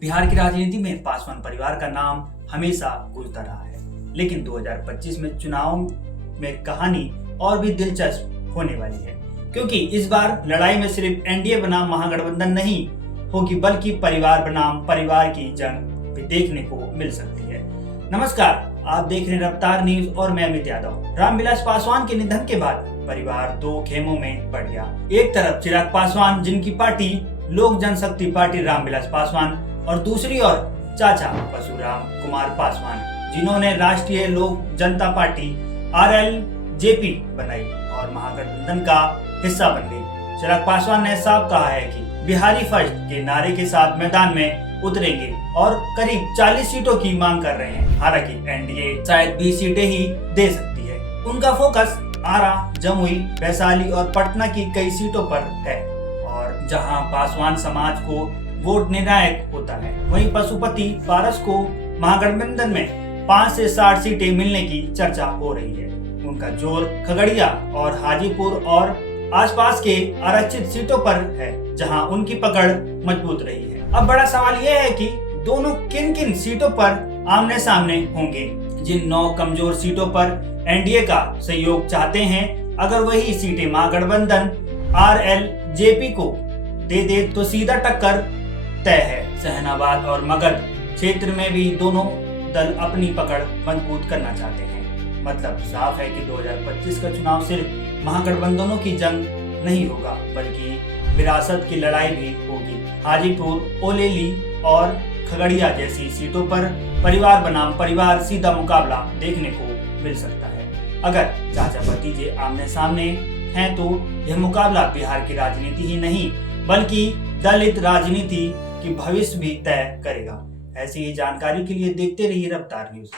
बिहार की राजनीति में पासवान परिवार का नाम हमेशा गूंजता रहा है, लेकिन 2025 में चुनाव में कहानी और भी दिलचस्प होने वाली है, क्योंकि इस बार लड़ाई में सिर्फ एनडीए बनाम महागठबंधन नहीं होगी, बल्कि परिवार बनाम परिवार की जंग भी देखने को मिल सकती है। नमस्कार, आप देख रहे हैं रफ्तार न्यूज और मैं अमित यादव। रामविलास पासवान के निधन के बाद परिवार दो खेमों में बढ़ गया। एक तरफ चिराग पासवान, जिनकी पार्टी लोक जनशक्ति पार्टी रामविलास पासवान, और दूसरी ओर चाचा परशुराम कुमार पासवान, जिन्होंने राष्ट्रीय लोक जनता पार्टी RLJP बनाई और महागठबंधन का हिस्सा बन गई। चिराग पासवान ने साफ कहा है कि बिहारी फर्स्ट के नारे के साथ मैदान में उतरेंगे और करीब 40 सीटों की मांग कर रहे हैं। हालांकि एनडीए शायद 20 सीटें ही दे सकती है। उनका फोकस आरा, जमुई, वैशाली और पटना की कई सीटों पर है, और जहां पासवान समाज को वोट निर्णायक होता है, वहीं पशुपति पारस को महागठबंधन में 5 से 60 सीटें मिलने की चर्चा हो रही है। उनका जोर खगड़िया और हाजीपुर और आसपास के आरक्षित सीटों पर है, जहां उनकी पकड़ मजबूत रही है। अब बड़ा सवाल यह है कि दोनों किन किन सीटों पर आमने सामने होंगे। जिन 9 कमजोर सीटों पर एनडीए का सहयोग चाहते हैं, अगर वही सीटें महागठबंधन RLJP को दे दे तो सीधा टक्कर तय है। जहानाबाद और मगध क्षेत्र में भी दोनों दल अपनी पकड़ मजबूत करना चाहते हैं। मतलब साफ है कि 2025 का चुनाव सिर्फ महागठबंधनों की जंग नहीं होगा, बल्कि विरासत की लड़ाई भी होगी। हाजीपुर, ओलेली और खगड़िया जैसी सीटों पर परिवार बनाम परिवार सीधा मुकाबला देखने को मिल सकता है। अगर चाचा भतीजे आमने सामने हैं तो यह मुकाबला बिहार की राजनीति ही नहीं, बल्कि दलित राजनीति की भविष्य भी तय करेगा। ऐसी ही जानकारी के लिए देखते रहिए रफ्तार न्यूज।